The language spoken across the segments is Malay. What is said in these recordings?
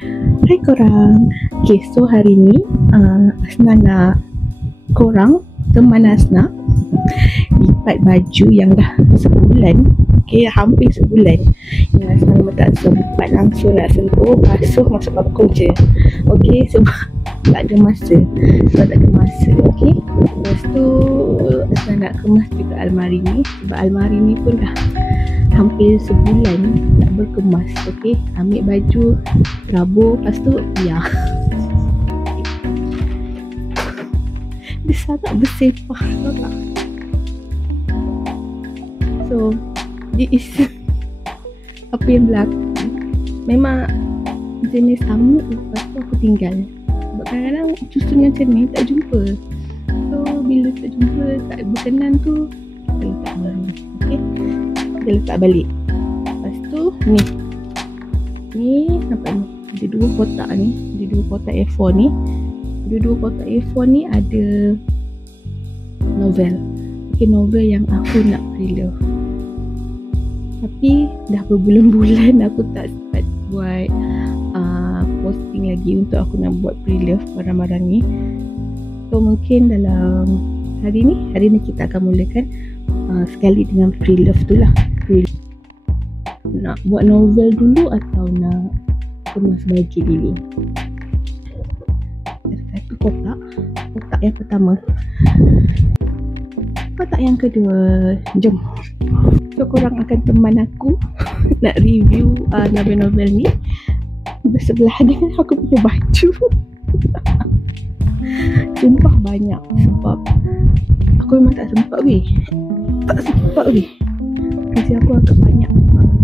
Hai korang. Okay, so hari ni Asna nak korang, teman Asna, lipat baju yang dah sebulan. Okay, hampir sebulan yang Asna memang tak sempat langsung nak sentuh, basuh, masuk bangku je. Okay, sebab tak ada masa. Okay, lepas tu Asna nak kemas juga almari ni, sebab almari ni pun dah hampir sebulan tak berkemas. Okay, ambil baju, rabur, lepas tu biar. Dia sangat bersepah, tahu tak? So, this is apa yang berlaku. Memang jenis sama, lepas tu aku tinggal. Sebab kadang-kadang susun macam ni tak jumpa. So, bila tak jumpa, tak berkenan tu, kita letak baru. Okay, kita letak balik. Lepas tu, ni nampak ni, ada dua kotak ni, ada dua kotak A4 ni. Dua kotak A4 ni ada novel. Okay, novel yang aku nak pre-love. Tapi dah berbulan-bulan aku tak sempat buat posting lagi untuk aku nak buat pre-love barang-barang ni. So mungkin dalam hari ni kita akan mulakan sekali dengan pre-love tu lah. Nak buat novel dulu atau nak kemas baju dulu? Satu kotak yang pertama, kotak yang kedua. Jom, so korang akan teman aku nak review novel-novel ni bersebelah dengan aku punya baju. Sumpah banyak, sebab aku memang tak sempat weh. Kerja aku agak banyak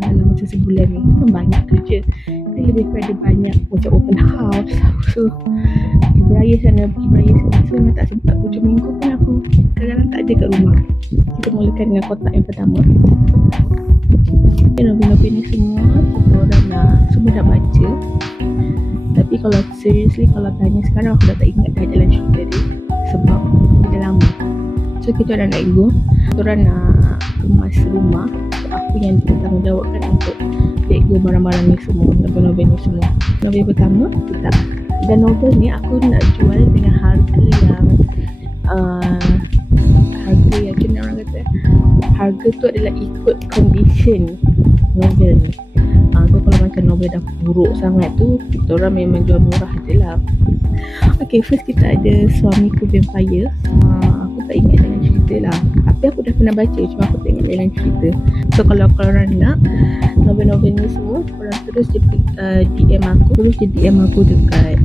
dalam masa sebulan ni. Memang banyak kerja. Dia lebih pada banyak macam open house. So pergi beraya sana. So memang tak sempat. Hujung minggu pun aku kadang-kadang tak ada kat rumah. Kita mulakan dengan kotak yang pertama. Novel-novel ni semua semua dah baca. Tapi kalau seriously, kalau tanya sekarang, aku dah tak ingat dah jalan cerita dia, sebab dia dah lama. So kita orang nak go, kita orang nak kemas rumah. So, aku yang bertanggungjawabkan untuk take go barang-barang ni semua, novel-novel ni semua. Novel pertama kita, dan novel ni aku nak jual dengan harga yang harga yang macam orang kata, harga tu adalah ikut condition novel ni. So kalau macam novel dah buruk sangat tu, kita orang memang jual murah je lah. Okay, first kita ada Suamiku Vampire. Aku tak ingat jalan cerita lah, tapi aku dah pernah baca, cuma aku tak ingat jalan cerita. So kalau korang nak novel-novel ni semua, korang terus DM aku dekat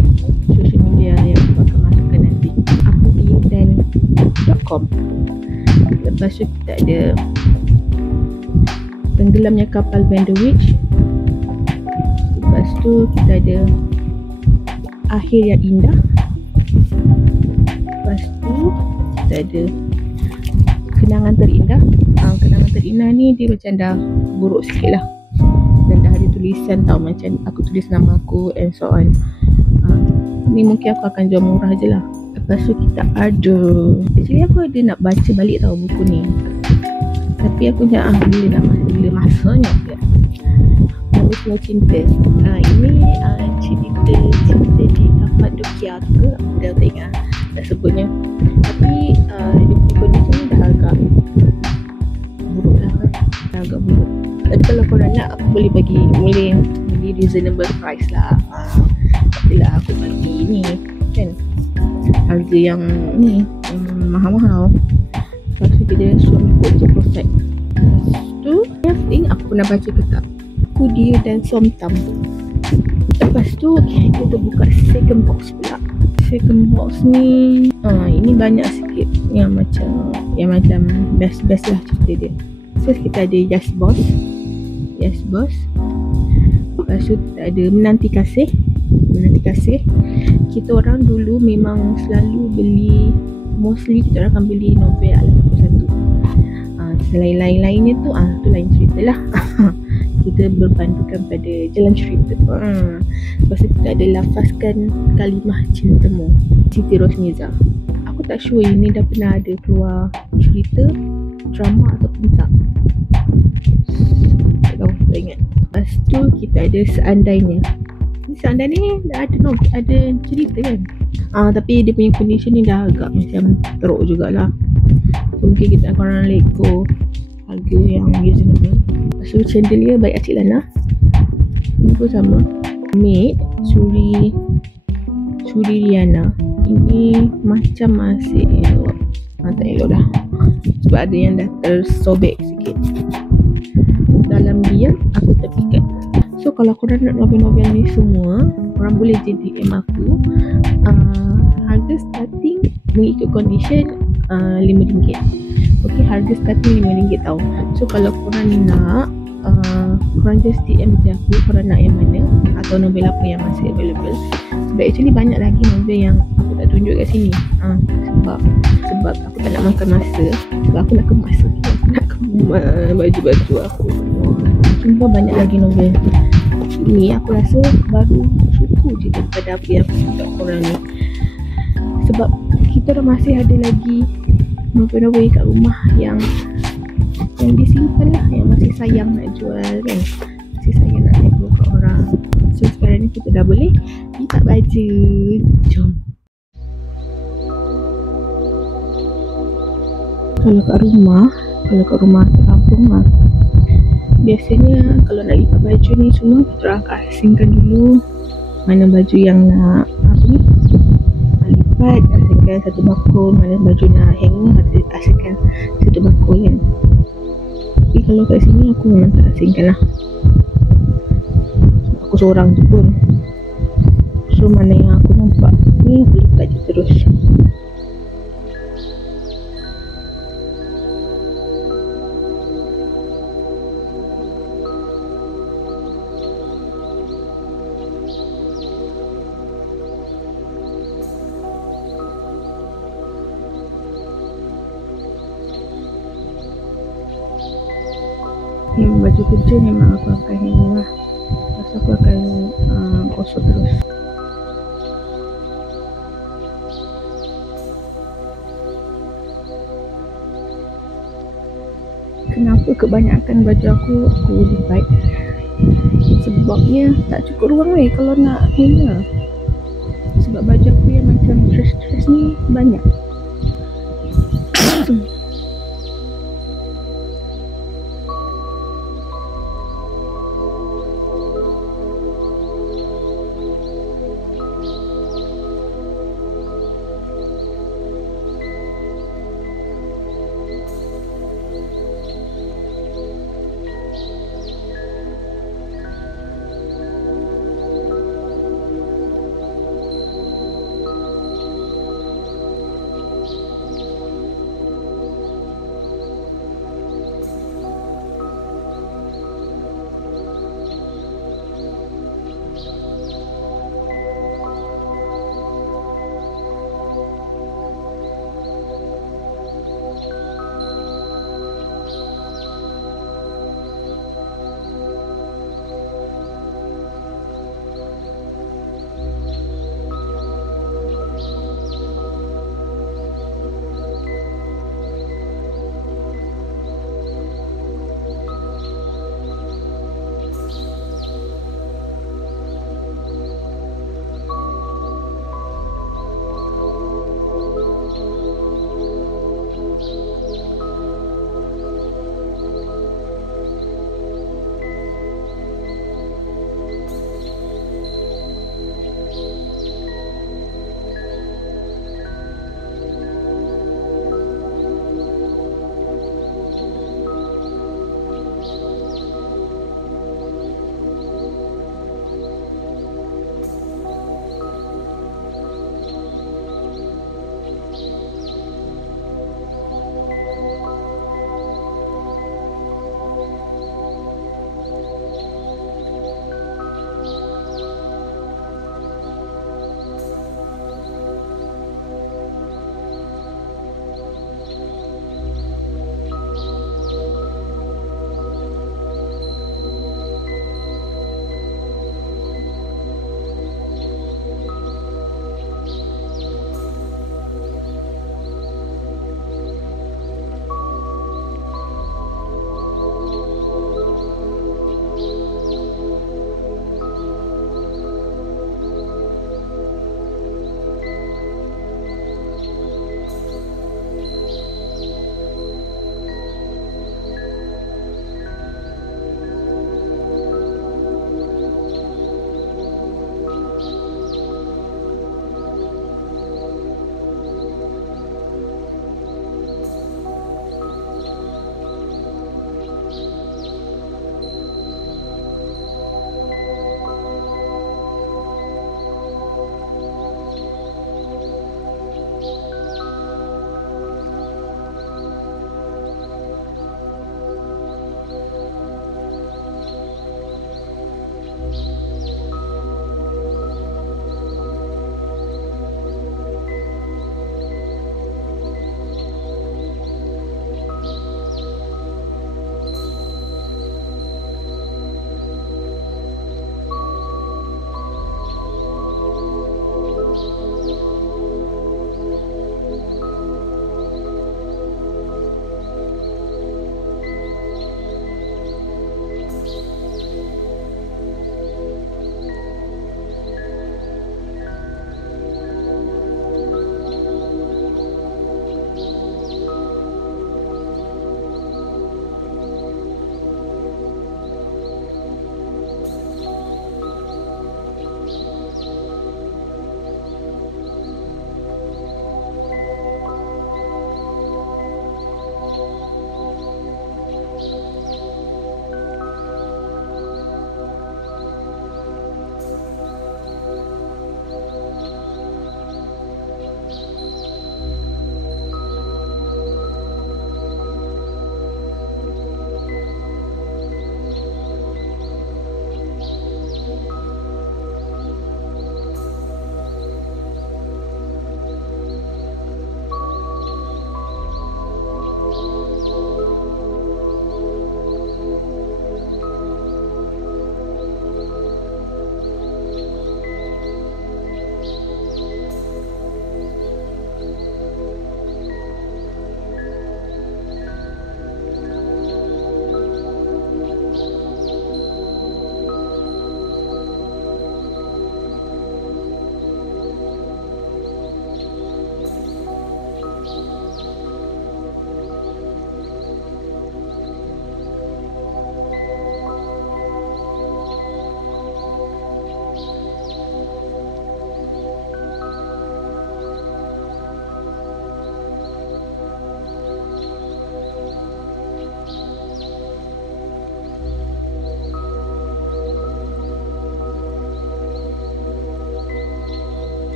social media yang aku akan masukkan nanti, akudiudan.com. Lepas tu kita ada Tenggelamnya Kapal Van der Witch. Lepas tu kita ada Akhir yang Indah. Lepas tu kita ada Kenangan Terindah. Kenangan Terindah ni dia macam dah buruk sikit lah, dan dah ada tulisan tau, macam aku tulis nama aku and so on. Ni mungkin aku akan jual murah je lah. Lepas tu kita ada, actually aku ada nak baca balik tau buku ni, tapi aku macam bila masanya je. Nama Semua Cinta. Ini cerita di Kapadokia tu ke, aku dah tak ingat tak sebutnya. Tapi dia punya kondisi ni dah agak buruk lah kan, dah agak buruk. Tapi kalau korang nak, aku boleh bagi reasonable price lah. Tapi lah aku bagi ni kan, harga yang ni mahal-mahal. Lepas tu kita ada Suamiku Je Perfect. Lepas tu yang aku pernah baca ke tak, Kudia dan Somtam. Lepas tu kita buka second box pula. Second box ni ini banyak sikit yang macam best lah cerita dia. So kita ada Yes Boss. Lepas tu kita ada Menanti Kasih. Kita orang dulu memang selalu beli, mostly kita orang akan beli novel Al-Fatihah 1. Selain lain-lainnya tu lain cerita lah. Kita berpandukan pada jalan cerita. Lepas tu kita ada Lafazkan Kalimah Cintamu, Siti Rosmiza. Aku tak sure ini dah pernah ada keluar cerita, drama ataupun tak. Tak tahu, tak ingat. Lepas tu kita ada Seandainya. Ini tulisan dan ni dah ada ada cerita kan. Tapi dia punya condition ni dah agak macam teruk jugalah. So, mungkin kita akan let go harga yang reasonable. Lepas tu chandelier baik Acik Lana. Ini pun sama. Maid Suri Riana. Ini macam masih elok. Tak elok dah. Sebab ada yang dah tersobek sikit. Dalam dia aku terpikat. So kalau korang nak novel-novel ni semua, korang boleh je DM aku. Harga starting mengikut condition RM5. Okay, harga starting RM5 tau. So kalau korang ni nak, korang just DM je aku korang nak yang mana atau novel apa yang masih available. Sebab actually banyak lagi novel yang aku tak tunjuk kat sini. Sebab aku tak nak makan masa. Sebab aku nak kemas baju-baju aku. Cuma banyak lagi novel. Ni aku rasa baru syukur je daripada apa yang aku cakap korang ni. Sebab kita dah masih ada lagi novel-novel kat rumah yang disimpan lah, yang masih sayang nak jual kan, masih sayang nak nego kat orang. So sekarang ni kita dah boleh lipat baju. Jom. Kalau kat rumah kat kampung lah, biasanya kalau nak lipat baju ni semua kita orang akan asingkan dulu mana baju yang nak lipat, asingkan satu bakul. Mana baju nak hanger, asingkan satu bakul kan. Tapi kalau kat sini aku memang tak asingkan lah. Aku seorang je pun. So mana yang aku nampak ni aku lipat je terus. Baju kerja memang aku akan hanger lah. Lepas aku akan gosok terus. Kenapa kebanyakan baju aku lipat? Sebabnya tak cukup ruang kalau nak hanger. Sebab baju aku yang macam stress ni banyak.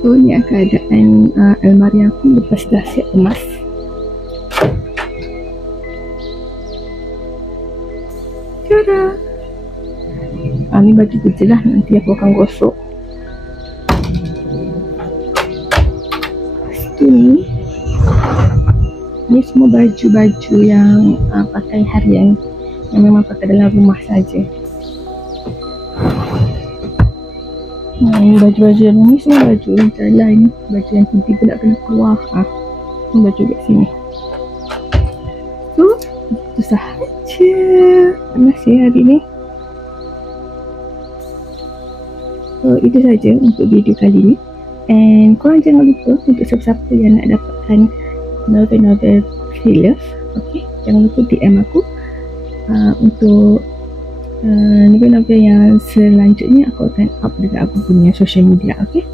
So ni keadaan almari aku lepas dah siap kemas. Tada! Ni baju kerja lah, nanti aku akan gosok. Lepas tu ni semua baju-baju yang pakai harian, yang memang pakai dalam rumah saja. Baju-baju yang ni semua baju yang jalan, baju yang tiba-tiba nak kena keluar. Semua baju kat sini. So, itu sahaja. Panas ya hari ni. So, itu saja untuk video kali ni. And korang jangan lupa untuk siapa-siapa yang nak dapatkan novel-novel thriller, okay, jangan lupa DM aku untuk novel-novel yang selanjutnya aku akan up dekat aku punya social media, okay.